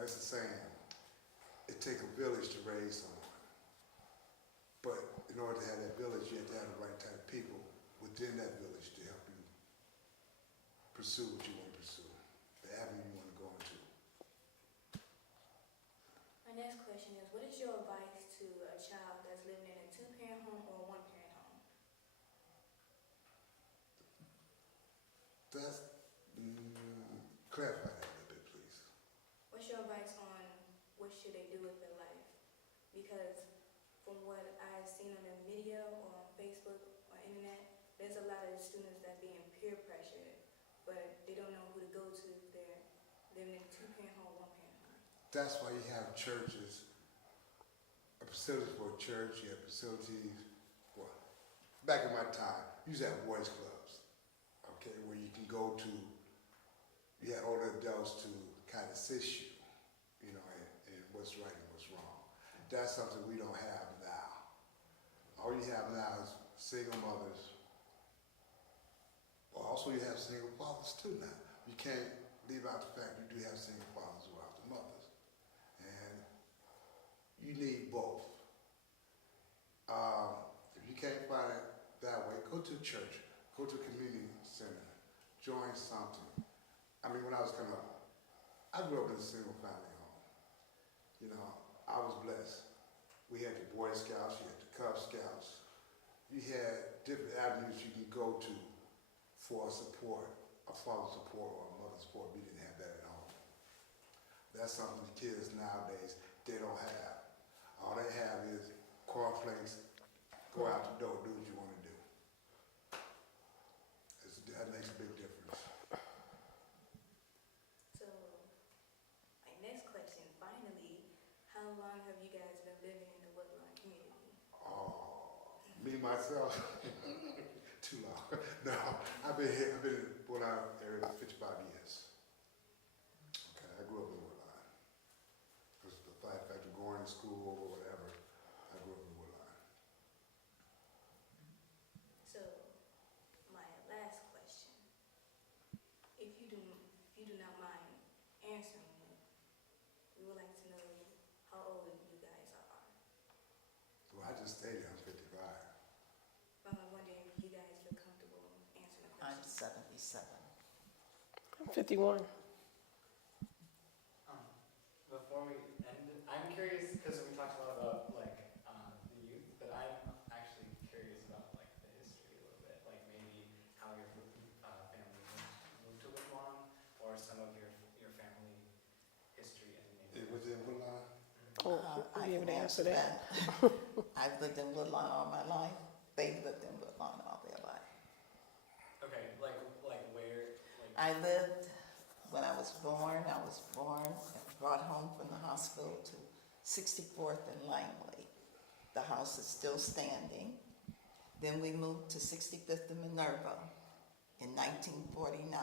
it's a saying, it takes a village to raise someone. But in order to have that village, you have to have the right type of people within that village to help you pursue what you want to pursue, the avenue you want to go into. My next question is, what is your advice to a child that's living in a two-parent home or a one-parent home? That's, clarify that a little bit, please. What's your advice on what should they do with their life? Because from what I've seen on the video or on Facebook or internet, there's a lot of students that being peer pressured, but they don't know who to go to if they're living in a two-parent home or one-parent home. That's why you have churches, a facility for a church, you have facilities, well, back in my time, you used to have boys clubs, okay, where you can go to, you had older adults to kind of assist you, you know, in what's right and what's wrong. That's something we don't have now. All you have now is single mothers. Well, also you have single fathers too now. You can't leave out the fact you do have single fathers without the mothers. And you need both. If you can't find it that way, go to a church, go to a community center, join something. I mean, when I was coming up, I grew up in a single family home. You know, I was blessed. We had the Boy Scouts, you had the Cub Scouts. You had different avenues you can go to for support, a father support or a mother support. We didn't have that at home. That's something the kids nowadays, they don't have. All they have is cornflakes, go out the door, do what you want to do. That makes a big difference. So, my next question, finally, how long have you guys been living in the Woodlawn community? Oh, me, myself, too long. No, I've been here, I've been in the Woodlawn area 55 years. Okay, I grew up in Woodlawn. Because the fact of going to school or whatever, I grew up in Woodlawn. So, my last question, if you do not mind answering it, we would like to know how old you guys are. Well, I just stated I'm 55. I'm wondering if you guys feel comfortable answering the I'm question. 77. I'm 51. Before we end, I'm curious because we talked a lot about like the youth, but I'm actually curious about like the history a little bit, like maybe how your family moved to Woodlawn, or some of your family history in the It neighborhood. was in Woodlawn? Oh, I be able to can answer that. I've lived in Woodlawn all my life. They've lived in Woodlawn all their life. Okay, like where, like. I lived, when I was born and brought home from the hospital to 64th and Langley. The house is still standing. Then we moved to 65th and Minerva in 1949.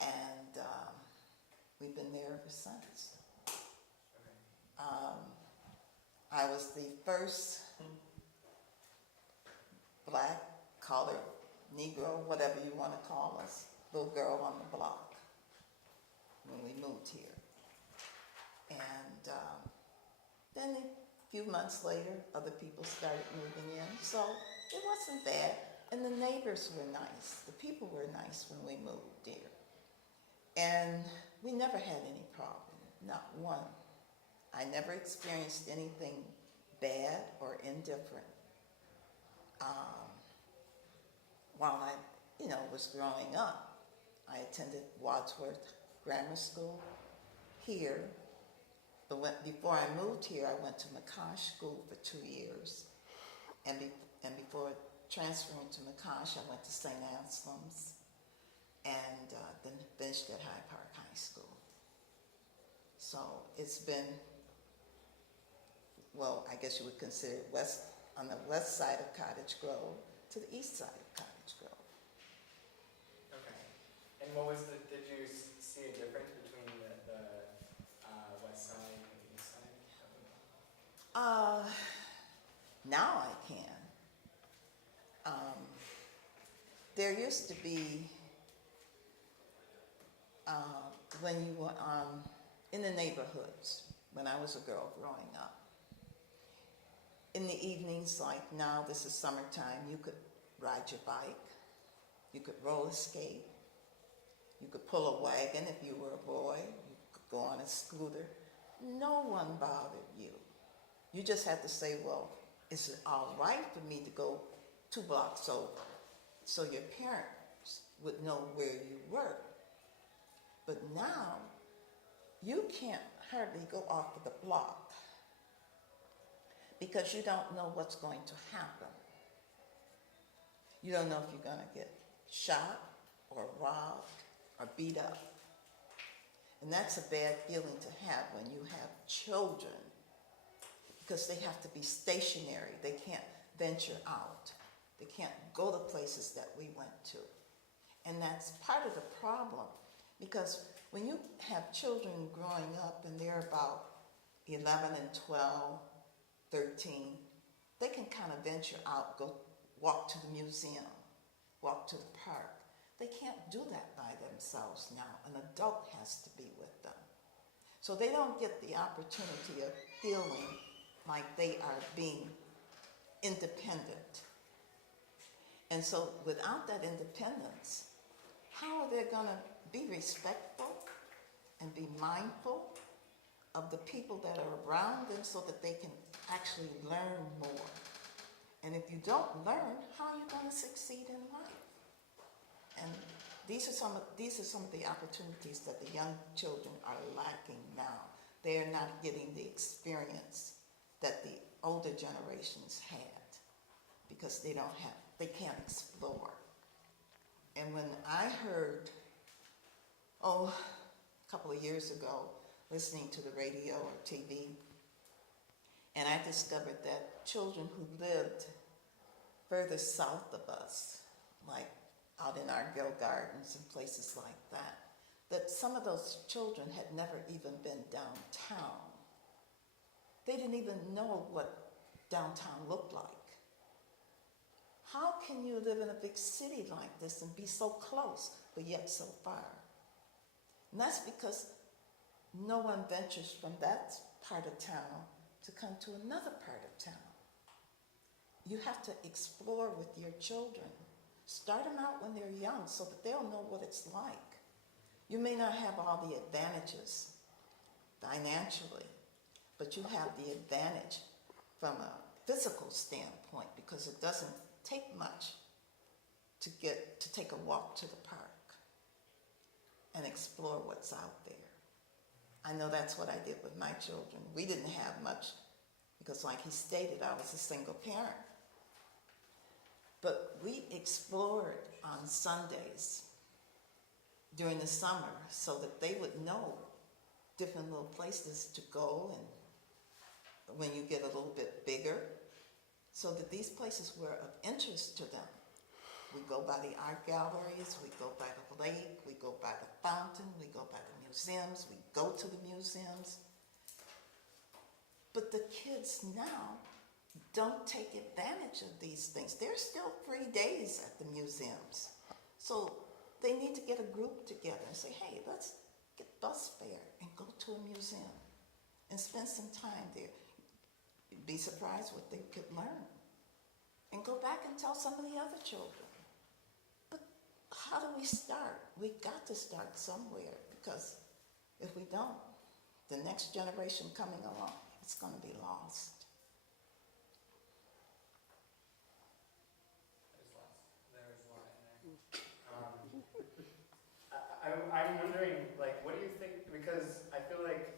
And we've been there ever since. Okay. I was the first black, colored, Negro, whatever you want to call us, little girl on the block when we moved here. And then a few months later, other people started moving in, so it wasn't bad. And the neighbors were nice. The people were nice when we moved here. And we never had any problem, not one. I never experienced anything bad or indifferent. While I, was growing up, I attended Wadsworth Grammar School here. But before I moved here, I went to McCosh School for 2 years. And before transferring to McCosh, I went to St. Anselm's and then finished at Hyde Park High School. So it's been, well, I guess you would consider it on the west side of Cottage Grove to the east side of Cottage Grove. Okay. And what was did you see a difference between the west side and the east side? Now I can. There used to be when you were in the neighborhoods, when I was a girl growing up. In the evenings, like now, this is summertime, you could ride your bike, you could roller skate, you could pull a wagon if you were a boy, you could go on a scooter. No one bothered you. You just had to say, well, is it all right for me to go 2 blocks over? So your parents would know where you were. But now, you can't hardly go off of the block because you don't know what's going to happen. You don't know if you're going to get shot or robbed or beat up. And that's a bad feeling to have when you have children, because they have to be stationary. They can't venture out. They can't go to places that we went to. And that's part of the problem, because when you have children growing up and they're about 11 and 12, 13, they can kind of venture out, go walk to the museum, walk to the park. They can't do that by themselves now. An adult has to be with them. So they don't get the opportunity of feeling like they are being independent. And so without that independence, how are they going to be respectful and be mindful of the people that are around them so that they can actually learn more? And if you don't learn, how are you going to succeed in life? And these are some of the opportunities that the young children are lacking now. They are not getting the experience that the older generations had because they can't explore. And when I heard, a couple of years ago, listening to the radio or TV, and I discovered that children who lived further south of us, like out in our Gill Gardens and places like that, that some of those children had never even been downtown. They didn't even know what downtown looked like. How can you live in a big city like this and be so close, but yet so far? And that's because no one ventures from that part of town to come to another part of town. You have to explore with your children. Start them out when they're young so that they'll know what it's like. You may not have all the advantages financially, but you have the advantage from a physical standpoint because it doesn't take much to take a walk to the park and explore what's out there. I know that's what I did with my children. We didn't have much because, like he stated, I was a single parent. But we explored on Sundays during the summer so that they would know different little places to go, and when you get a little bit bigger, so that these places were of interest to them. We go by the art galleries, we go by the lake, we go by the fountain, we go by the museums, we go to the museums. But the kids now don't take advantage of these things. There's still free days at the museums. So they need to get a group together and say, hey, let's get bus fare and go to a museum and spend some time there. You'd be surprised what they could learn. And go back and tell some of the other children. But how do we start? We've got to start somewhere, because if we don't, the next generation coming along, it's going to be lost. There's a lot in there. I'm wondering, like, what do you think? Because I feel like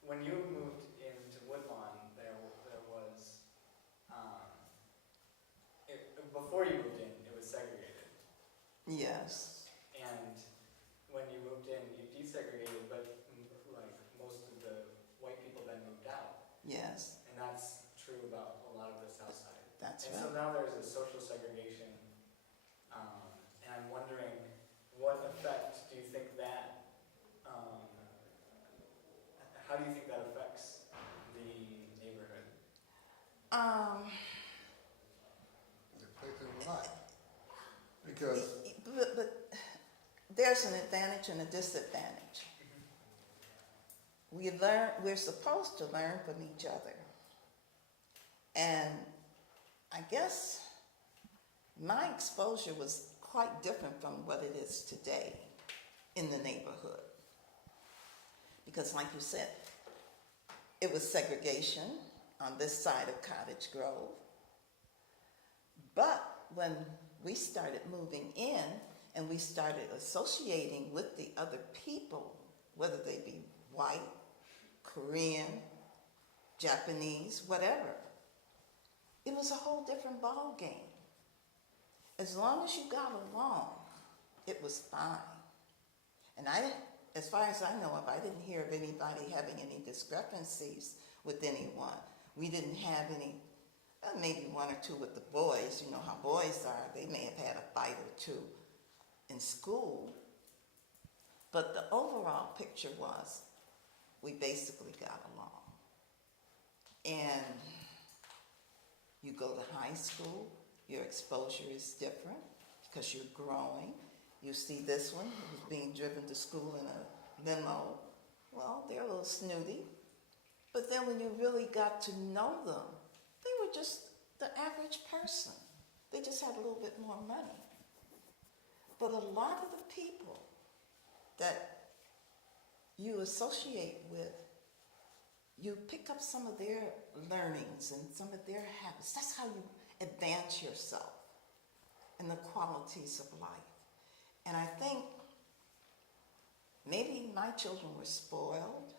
when you moved into Woodlawn, there was before you moved in, it was segregated. Yes. And when you moved in, you desegregated, but like most of the white people then moved out. Yes. And that's true about a lot of the South Side. That's and right. so now there's a social segregation, and I'm wondering, what effect do you think that, how do you think that affects the neighborhood? It affects them a lot. Because But there there's an advantage and a disadvantage. We're supposed to learn from each other. And I guess my exposure was quite different from what it is today in the neighborhood. Because like you said, it was segregation on this side of Cottage Grove. But when we started moving in and we started associating with the other people, whether they be white, Korean, Japanese, whatever, it was a whole different ball game. As long as you got along, it was fine. And as far as I know of, I didn't hear of anybody having any discrepancies with anyone. We didn't have any, maybe one or two with the boys. You know how boys are. They may have had a fight or two in school. But the overall picture was we basically got along. And you go to high school, your exposure is different because you're growing. You see this one who's being driven to school in a limo. Well, they're a little snooty. But then when you really got to know them, they were just the average person. They just had a little bit more money. But a lot of the people that you associate with, you pick up some of their learnings and some of their habits. That's how you advance yourself in the qualities of life. And I think maybe my children were spoiled